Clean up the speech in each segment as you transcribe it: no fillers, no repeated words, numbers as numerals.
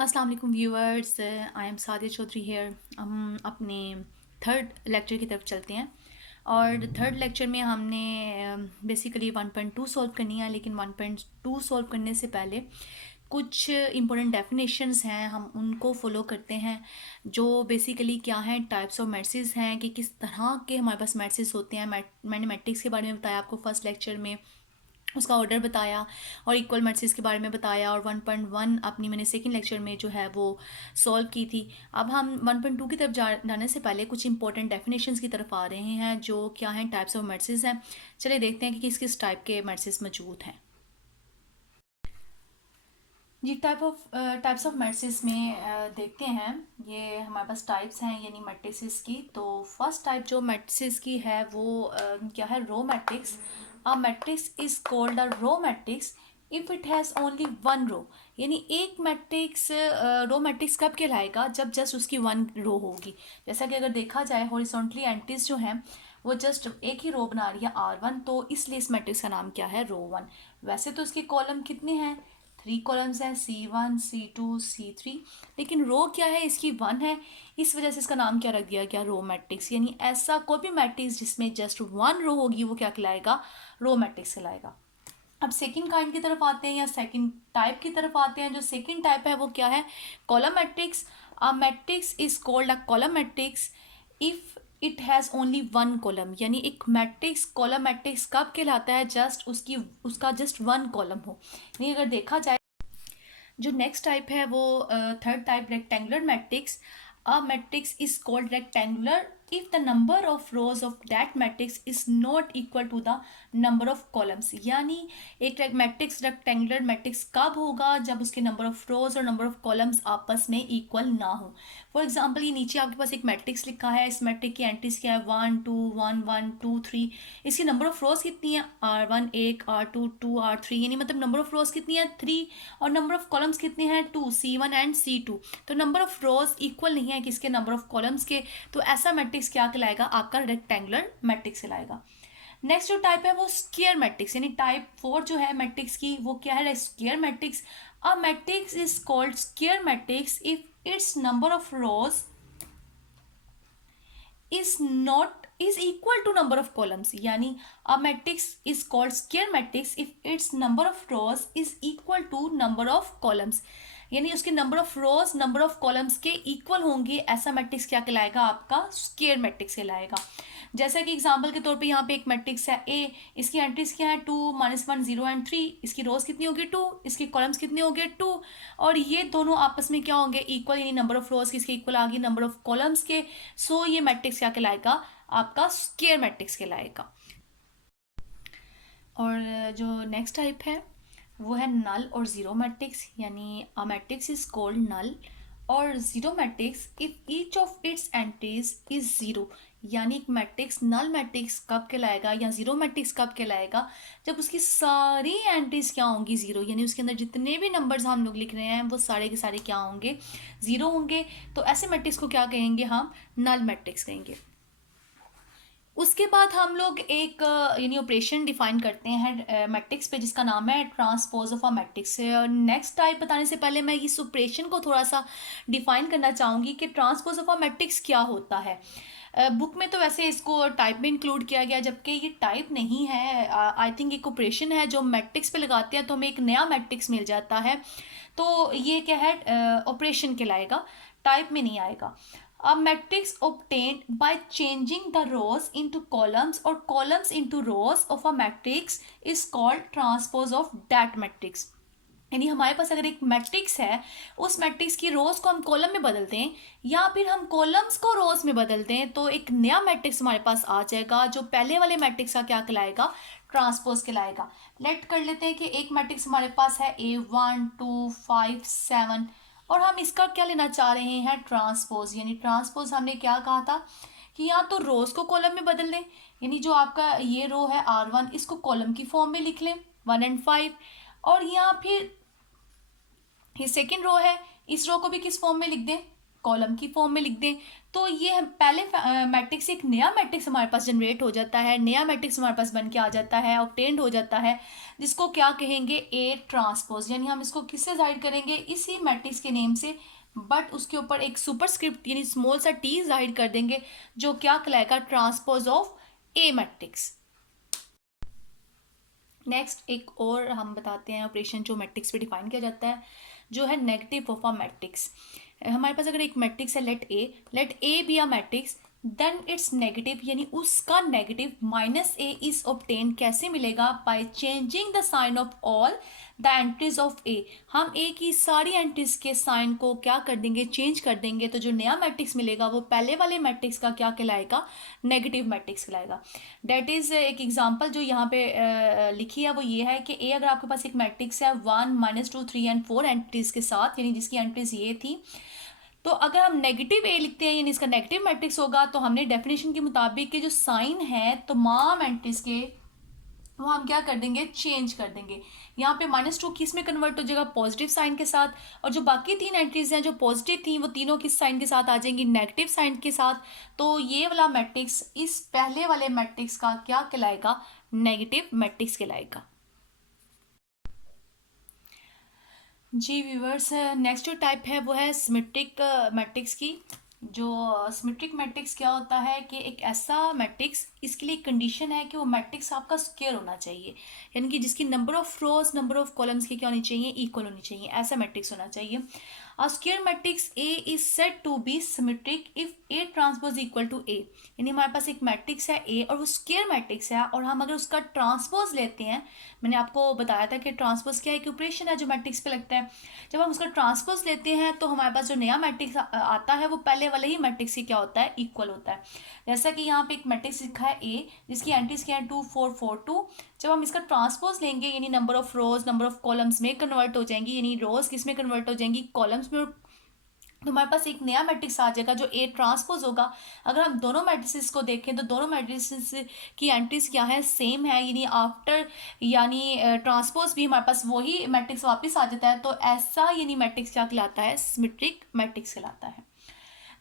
अस्सलाम वालेकुम viewers, I am Sadia Chaudhary here. हम अपने थर्ड लेक्चर की तरफ चलते हैं और थर्ड लेक्चर में हमने बेसिकली 1.2 सॉल्व करनी है। लेकिन 1.2 सॉल्व करने से पहले कुछ इंपॉर्टेंट डेफिनेशंस हैं, हम उनको फॉलो करते हैं। जो बेसिकली क्या हैं, टाइप्स ऑफ मैट्रिसेस हैं कि किस तरह के हमारे पास मैट्रिसेस होते हैं। मैंने मैट्रिक्स के बारे में बताया आपको फर्स्ट लेक्चर में, उसका ऑर्डर बताया और इक्वल मैट्रिक्स के बारे में बताया। और 1.1 अपनी मैंने सेकंड लेक्चर में जो है वो सॉल्व की थी। अब हम 1.2 की तरफ जाने से पहले कुछ इंपॉर्टेंट डेफिनेशंस की तरफ आ रहे हैं, जो क्या हैं, टाइप्स ऑफ मैट्रिक्स हैं। चलिए देखते हैं कि किस किस टाइप के मैट्रिक्स मौजूद हैं। जी, टाइप्स ऑफ मैट्रिक्स में देखते हैं। ये हमारे पास टाइप्स हैं यानी मैट्रिक्स की। तो फर्स्ट टाइप जो मैट्रिक्स की है वो क्या है, row matrix. A matrix is called a row matrix if it has only one row. यानी एक मैट्रिक्स रो मैट्रिक्स कब कहलाएगा, जब जस्ट उसकी वन रो होगी। जैसा कि अगर देखा जाए हॉरिजॉन्टली एंट्रीज जो हैं वो जस्ट एक ही रो बना रही है R1, तो इसलिए इस मैट्रिक्स का नाम क्या है, रो वन। वैसे तो इसके कॉलम कितने हैं, 3 कॉलम्स हैं, C1 C2 C3। लेकिन रो क्या है, इसकी वन है, इस वजह से इसका नाम क्या रख दिया गया, रो मैट्रिक्स। यानी ऐसा कोई भी मैट्रिक्स जिसमें जस्ट वन रो होगी वो क्या कहलाएगा, रो मैट्रिक्स कहलाएगा। अब सेकंड काइंड की तरफ आते हैं या सेकंड टाइप की तरफ आते हैं। जो सेकंड टाइप है वो क्या है, column matrix. A matrix is called a column matrix if it has only one column. यानी एक मैट्रिक्स कॉलम मैट्रिक्स कब कहलाता है, जस्ट उसका जस्ट वन कॉलम हो। यानी अगर देखा जाए, जो नेक्स्ट टाइप है वो third type, rectangular matrix. A matrix is called rectangular if the number of rows of that matrix is not equal to the number of columns. यानी एक मैट्रिक्स रेक्टेंगुलर मैट्रिक्स कब होगा, जब उसके नंबर ऑफ रोज और number of columns आपस में equal ना हो। फॉर एग्जाम्पल, ये नीचे आपके पास एक मैट्रिक्स लिखा है, इस मैट्रिक की एंट्रीज क्या है, 1 2 1 1 2 3। इसकी नंबर ऑफ रोज कितनी है, R1 1 R2 2 R3। यानी मतलब नंबर ऑफ रोज कितनी है, 3। और नंबर ऑफ कॉलम्स कितने हैं, 2, C1 एंड C2। तो नंबर ऑफ रोज इक्वल नहीं है किसके, नंबर ऑफ कॉलम्स के। तो ऐसा मैट्रिक्स क्या कहलाएगा, आपका रेक्टेंगुलर मैट्रिक्स कहलाएगा। नेक्स्ट जो टाइप है वो स्क्वायर मैट्रिक्स। यानी टाइप 4 जो है मैट्रिक्स की वो क्या है, square matrix. A matrix is called square matrix if it's number of rose is equal to number of columns. यानी a matrix is called square matrix if its number of rows is equal to number of columns। यानी उसके number of rose number of columns के equal होंगे, ऐसा matrix क्या कहलाएगा, आपका square matrix कहलाएगा। जैसा कि एग्जांपल के तौर पे यहाँ पे एक मैट्रिक्स है ए, इसकी एंट्रीज क्या है, 2 -1 0 एंड 3। इसकी रोज कितनी होगी, 2। इसके कॉलम्स कितने होंगे, 2। और ये दोनों आपस में क्या होंगे, इक्वल। यानी नंबर ऑफ रोज किसके इक्वल आ गई, नंबर ऑफ कॉलम्स के। सो ये मैट्रिक्स क्या कहलाएगा, आपका स्क्वायर मैट्रिक्स कहलाएगा। और जो नेक्स्ट टाइप है वो है नल और ज़ीरो मैट्रिक्स। यानी a matrix is called null और zero matrix if each of its entries is zero. यानी एक मैट्रिक्स नल मैट्रिक्स कब कहलाएगा या ज़ीरो मैट्रिक्स कब कहलाएगा, जब उसकी सारी एंट्रीज क्या होंगी, ज़ीरो। यानी उसके अंदर जितने भी नंबर्स हम लोग लिख रहे हैं वो सारे के सारे क्या होंगे, ज़ीरो होंगे। तो ऐसे मैट्रिक्स को क्या कहेंगे, हम नल मैट्रिक्स कहेंगे। उसके बाद हम लोग एक यानी ऑपरेशन डिफाइन करते हैं मैट्रिक्स पे, जिसका नाम है transpose of a matrix. Next type बताने से पहले मैं इस ऑपरेशन को थोड़ा सा डिफाइन करना चाहूँगी कि ट्रांसपोज ऑफ अ मैट्रिक्स क्या होता है। बुक में तो वैसे इसको टाइप में इंक्लूड किया गया, जबकि ये टाइप नहीं है। आई थिंक एक ऑपरेशन है जो मैट्रिक्स पे लगाते हैं तो हमें एक नया मैट्रिक्स मिल जाता है। तो ये क्या है, ऑपरेशन कहलाएगा, टाइप में नहीं आएगा। A matrix obtained by changing the rows into columns or columns into rows of a matrix is called transpose of that matrix। यानी हमारे पास अगर एक मैट्रिक्स है, उस मैट्रिक्स की रोज को हम कॉलम में बदल दें या फिर हम कॉलम्स को रोज में बदल दें, तो एक नया मैट्रिक्स हमारे पास आ जाएगा, जो पहले वाले मैट्रिक्स का क्या कहलाएगा, ट्रांसपोज कहलाएगा। लेट कर लेते हैं कि एक मैट्रिक्स हमारे पास है A1 2 5 7 और हम इसका क्या लेना चाह रहे हैं, ट्रांसपोज। यानी ट्रांसपोज हमने क्या कहा था कि या तो रोज को कॉलम में बदल दें, यानी जो आपका ये रो है R1 इसको कॉलम की फॉर्म में लिख लें 1 and 5। और या फिर ये सेकेंड रो है, इस रो को भी किस फॉर्म में लिख दें, कॉलम की फॉर्म में लिख दें, तो ये हम पहले मैट्रिक्स एक नया मैट्रिक्स हमारे पास जनरेट हो जाता है, नया मैट्रिक्स हमारे पास बन के आ जाता है, ऑब्टेन्ड हो जाता है, जिसको क्या कहेंगे, ए ट्रांसपोज। यानी हम इसको किससे जाहिर करेंगे, इसी मैट्रिक्स के नेम से, बट उसके ऊपर एक सुपरस्क्रिप्ट यानी स्मॉल सा टी जाहिर कर देंगे, जो क्या कहलाएगा, transpose of A matrix. Next एक और हम बताते हैं ऑपरेशन जो मैट्रिक्स पे डिफाइन किया जाता है, जो है नेगेटिव ऑफ अ मैट्रिक्स। हमारे पास अगर एक मैट्रिक्स है, let A B a matrix, then its negative, यानी उसका negative minus A is obtain कैसे मिलेगा, by changing the sign of all the entries of A. हम ए की सारी एंट्रीज के साइन को क्या कर देंगे, चेंज कर देंगे, तो जो नया मैट्रिक्स मिलेगा वो पहले वाले मैट्रिक्स का क्या कहलाएगा, नेगेटिव मैट्रिक्स कहलाएगा। डेट इज एक एग्जांपल जो यहाँ पे लिखी है वो ये है कि ए अगर आपके पास एक मैट्रिक्स है 1 -2 3 एंड 4 एंट्रीज के साथ, यानी जिसकी एंट्रीज ये थी, तो अगर हम नेगेटिव ए लिखते हैं यानी इसका नेगेटिव मैट्रिक्स होगा, तो हमने डेफिनेशन के मुताबिक के जो साइन है तमाम एंट्रीज के वो हम क्या कर देंगे, चेंज कर देंगे। यहाँ पे -2 किस में कन्वर्ट हो जाएगा, पॉजिटिव साइन के साथ, और जो बाकी 3 एंट्रीज हैं जो पॉजिटिव थी वो तीनों किस साइन के साथ आ जाएंगी, नेगेटिव साइन के साथ। तो ये वाला मैट्रिक्स इस पहले वाले मैट्रिक्स का क्या कहलाएगा, नेगेटिव मैट्रिक्स कहलाएगा। जी व्यूवर्स, नेक्स्ट जो टाइप है वो है सिमेट्रिक मैट्रिक्स की। जो सिमेट्रिक मैट्रिक्स क्या होता है कि एक ऐसा मैट्रिक्स, इसके लिए कंडीशन है कि वो मैट्रिक्स आपका स्क्वायर होना चाहिए, यानी कि जिसकी number of rose number of columns की क्या होनी चाहिए, इक्वल होनी चाहिए, ऐसा मैट्रिक्स होना चाहिए। A square matrix A is said to be symmetric if A transpose equal to A। यानी हमारे पास एक मैट्रिक्स है A और वो स्क्वायर मैट्रिक्स है, और हम अगर उसका ट्रांसपोज लेते हैं, मैंने आपको बताया था कि ट्रांसपोज क्या है, एक ऑपरेशन है जो मैट्रिक्स पे लगता है। जब हम उसका ट्रांसपोज लेते हैं तो हमारे पास जो नया मैट्रिक्स आता है वो पहले वाले ही मैट्रिक्स से क्या होता है, इक्वल होता है। जैसा कि यहाँ पे एक मैट्रिक्स लिखा है A, जिसकी एंट्रीज क्या है 2 4 4 2। जब हम इसका ट्रांसपोज लेंगे यानी number of rose number of columns में कन्वर्ट हो जाएंगी, यानी रोज किस में कन्वर्ट हो जाएंगी, कॉलम्स में, तो हमारे पास एक नया मैट्रिक्स आ जाएगा जो ए ट्रांसपोज होगा। अगर हम दोनों मैट्रिसेस को देखें तो दोनों मैट्रिसेस की एंट्रीज क्या है, सेम है, यानी आफ्टर यानी ट्रांसपोज भी हमारे पास वही मैट्रिक्स वापस आ जाता है। तो ऐसा यानी मैट्रिक्स क्या कहलाता है, सिमेट्रिक मैट्रिक्स कहलाता है।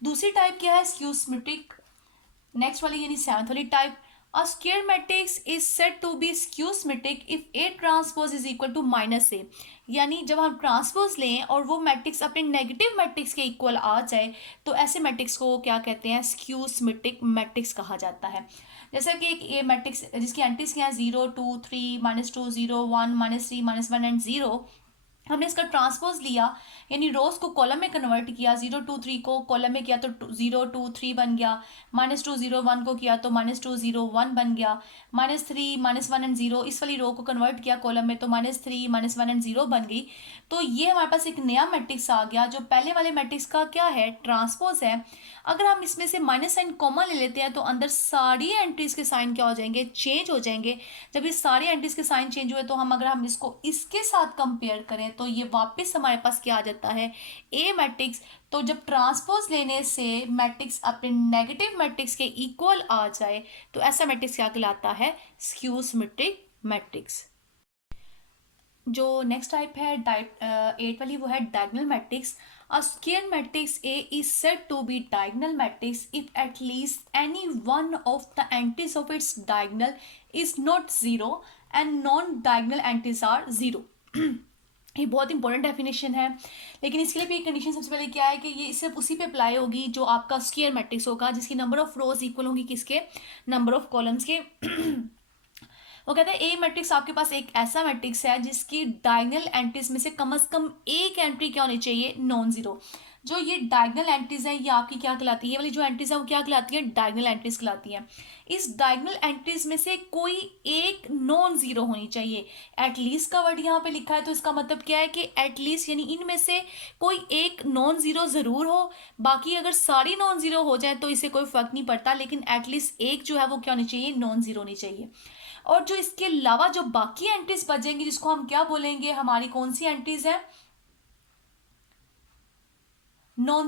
दूसरी टाइप क्या है, स्क्यू सिमेट्रिक। नेक्स्ट वाली यानी सेवंथ वाली type, a square matrix is said to be skew symmetric if A transpose is equal to -A। यानी जब हम ट्रांसपोज लें और वो मैट्रिक्स अपने नेगेटिव मैट्रिक्स के इक्वल आ जाए, तो ऐसे मैट्रिक्स को क्या कहते हैं, स्क्यू सिमेट्रिक मैट्रिक्स कहा जाता है। जैसा कि एक ए मैट्रिक्स जिसकी एंट्रीज क्या है 0 2 3 -2 0 1 -3 -1 एंड 0, हमने इसका ट्रांसपोज लिया यानी रोज को कॉलम में कन्वर्ट किया, 0 2 3 को कॉलम में किया तो 0 2 3 बन गया, -2 0 1 को किया तो -2 0 1 बन गया, -3 -1 एंड 0 इस वाली रो को कन्वर्ट किया कॉलम में तो -3 -1 एंड 0 बन गई। तो ये हमारे पास एक नया मैट्रिक्स आ गया जो पहले वाले मैट्रिक्स का क्या है, ट्रांसपोज है। अगर हम इसमें से माइनस साइन कॉमन ले लेते हैं तो अंदर सारी एंट्रीज के साइन क्या हो जाएंगे, चेंज हो जाएंगे। जब ये सारी एंट्रीज के साइन चेंज हुए तो हम अगर हम इसको इसके साथ कंपेयर करें तो ये वापस हमारे पास क्या आ जाता है, ए मैट्रिक्स। तो जब ट्रांसपोज लेने से मैट्रिक्स अपने नेगेटिव मैट्रिक्स के इक्वल आ जाए तो ऐसा मैट्रिक्स क्या कहलाता है, स्क्यू सिमेट्रिक मैट्रिक्स। जो नेक्स्ट टाइप है टाइप 8 वाली वो है diagonal matrix. A square matrix A is said to be diagonal matrix if at least any one of the entries of its diagonal is not zero and non-diagonal entries are zero। ये बहुत important definition है, लेकिन इसके लिए भी एक condition सबसे पहले क्या है कि ये सिर्फ उसी पे अप्लाई होगी जो आपका स्क्वायर मैट्रिक्स होगा, जिसकी नंबर ऑफ रोज इक्वल होंगी किसके, नंबर ऑफ कॉलम्स के। वो कहते हैं ए मैट्रिक्स आपके पास एक ऐसा मैट्रिक्स है जिसकी डायगोनल एंट्रीज में से कम एक एंट्री क्या होनी चाहिए, नॉन जीरो। जो ये डायगोनल एंट्रीज हैं ये आपकी क्या कहलाती है, ये वाली जो एंट्रीज है वो क्या कहलाती है, डायगोनल एंट्रीज कहलाती हैं। इस डायगोनल एंट्रीज में से कोई एक नॉन जीरो होनी चाहिए। एटलीस्ट का वर्ड यहाँ पे लिखा है तो इसका मतलब क्या है कि एटलीस्ट यानी इनमें से कोई एक नॉन जीरो जरूर हो। बाकी अगर सारी नॉन जीरो हो जाए तो इससे कोई फर्क नहीं पड़ता, लेकिन एटलीस्ट एक जो है वो क्या होनी चाहिए, नॉन जीरो होनी चाहिए। और जो इसके अलावा जो बाकी एंट्रीज बचेंगी जिसको हम क्या बोलेंगे, हमारी कौन सी एंट्रीज है, नॉन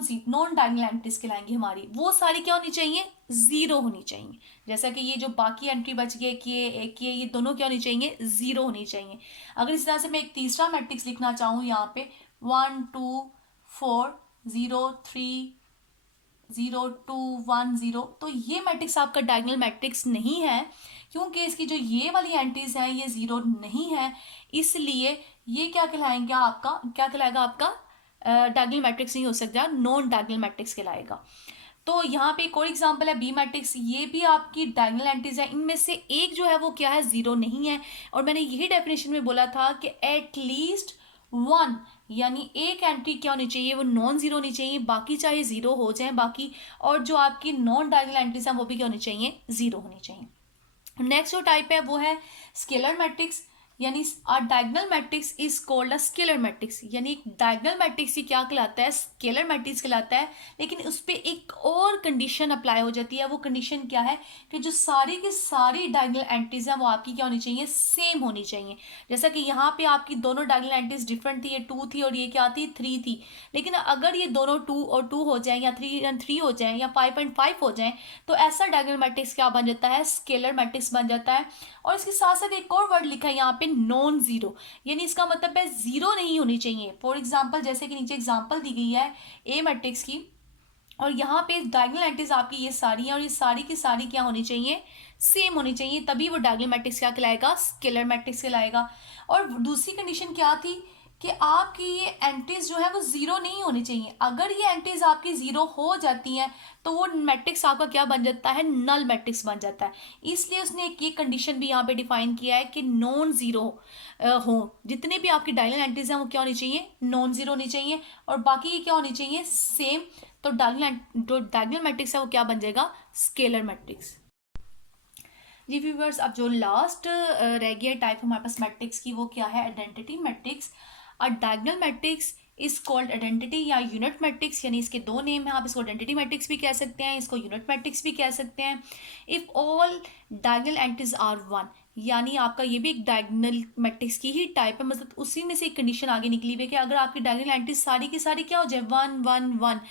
डायगोनल एंट्रीज कहलाएंगी हमारी, वो सारी क्या होनी चाहिए, जीरो होनी चाहिए। जैसा कि ये जो बाकी एंट्री बच गई एक ये दोनों क्या होनी चाहिए, जीरो होनी चाहिए। अगर इस तरह से मैं एक तीसरा मैट्रिक्स लिखना चाहूँ यहाँ पे 1 2 4 0 3 0 2 1 0, तो ये मैट्रिक्स आपका डायगोनल मैट्रिक्स नहीं है, क्योंकि इसकी जो ये वाली एंट्रीज हैं ये 0 नहीं है, इसलिए ये क्या कहलाएंगे आपका, क्या कहलाएगा आपका, डायगोनल मैट्रिक्स नहीं हो सकता, नॉन डायगोनल मैट्रिक्स कहलाएगा। तो यहाँ पे एक और एग्जांपल है बी मैट्रिक्स, ये भी आपकी डायगोनल एंट्रीज है, इनमें से एक जो है वो क्या है, 0 नहीं है। और मैंने यही डेफिनेशन में बोला था कि एट लीस्ट वन, यानी एक एंट्री क्या होनी चाहिए, वो नॉन जीरो होनी चाहिए, बाकी चाहे 0 हो जाए बाकी, और जो आपकी नॉन डायगोनल एंट्रीज हैं वो भी क्या होनी चाहिए, 0 होनी चाहिए। नेक्स्ट जो टाइप है वो है स्केलर मैट्रिक्स, यानी अ diagonal matrix is called a scalar matrix, यानी एक डायगोनल मैट्रिक्स ही क्या कहलाता है, स्केलर मैट्रिक्स कहलाता है। लेकिन उस पर एक और कंडीशन अप्लाई हो जाती है, वो कंडीशन क्या है कि जो सारी की सारी डायगोनल एंट्रीज हैं वो आपकी क्या होनी चाहिए, सेम होनी चाहिए। जैसा कि यहाँ पे आपकी दोनों डायगोनल एंट्रीज डिफरेंट थी, ये 2 थी और ये क्या थी, 3 थी। लेकिन अगर ये दोनों 2 और 2 हो जाए, या 3 और 3 हो जाए, या 5 और 5 हो जाए, तो ऐसा डायगोनल मैट्रिक्स क्या बन जाता है, स्केलर मैट्रिक्स बन जाता है। और इसके साथ साथ एक और वर्ड लिखा है यहाँ पे, नॉन जीरो, यानी इसका मतलब है जीरो नहीं होनी चाहिए। फॉर एग्जाम्पल जैसे कि नीचे एग्जाम्पल दी गई है ए मैट्रिक्स की, और यहाँ पे डायगोनल एंट्रीज आपकी ये सारी हैं, और ये सारी की सारी क्या होनी चाहिए, सेम होनी चाहिए, तभी वो डायगोनल मैट्रिक्स क्या कहलाएगा, स्केलर मैट्रिक्स कहलाएगा। और दूसरी कंडीशन क्या थी कि आपकी ये एंट्रीज जो है वो 0 नहीं होनी चाहिए। अगर ये एंट्रीज आपकी 0 हो जाती हैं तो वो मैट्रिक्स आपका क्या बन जाता है, नल मैट्रिक्स बन जाता है। इसलिए उसने एक ये कंडीशन भी यहाँ पे डिफाइन किया है कि नॉन जीरो हो, जितने भी आपकी डायगोनल एंट्रीज हैं वो क्या होनी चाहिए, नॉन जीरो होनी चाहिए, और बाकी ये क्या होनी चाहिए, सेम। तो जो डायगोनल मैट्रिक्स है वो क्या बन जाएगा, स्केलर मैट्रिक्स। जी व्यूवर्स, अब जो लास्ट रह गया टाइप हमारे पास मैट्रिक्स की, वो क्या है, identity matrix. A diagonal matrix is called identity या यूनिट मैट्रिक्स, यानी इसके दो नेम हैं, आप इसको आइडेंटिटी मैट्रिक्स भी कह सकते हैं, इसको यूनिट मैट्रिक्स भी कह सकते हैं। If all diagonal entries are one, यानी आपका ये भी एक डायगोनल मैट्रिक्स की ही टाइप है, मतलब उसी में से एक कंडीशन आगे निकली हुई है कि अगर आपकी डायगोनल एंट्रीज सारी की सारी क्या हो जाए, 1 1 1,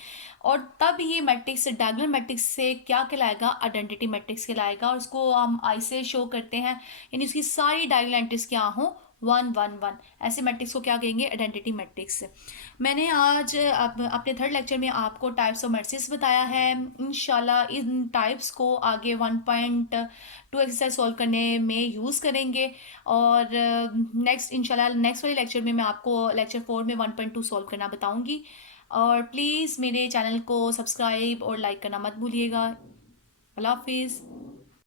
और तब ये मैट्रिक्स डायगोनल मैट्रिक्स से क्या कहलाएगा, आइडेंटिटी मैट्रिक्स कहलाएगा। और उसको हम आई से शो करते हैं, यानी उसकी सारी डायगोनल एंट्रीज क्या हो, 1 1 1, ऐसे मैट्रिक्स को क्या कहेंगे, आइडेंटिटी मैट्रिक्स। मैंने आज अब अपने थर्ड लेक्चर में आपको टाइप्स ऑफ मैट्रिक्स बताया है। इंशाल्लाह इन टाइप्स को आगे 1.2 एक्सरसाइज सॉल्व करने में यूज़ करेंगे, और नेक्स्ट इंशाल्लाह नेक्स्ट वाले लेक्चर में मैं आपको लेक्चर 4 में 1.2 सॉल्व करना बताऊंगी। और प्लीज़ मेरे चैनल को सब्सक्राइब और लाइक करना मत भूलिएगा। अल्लाह हाफिज़।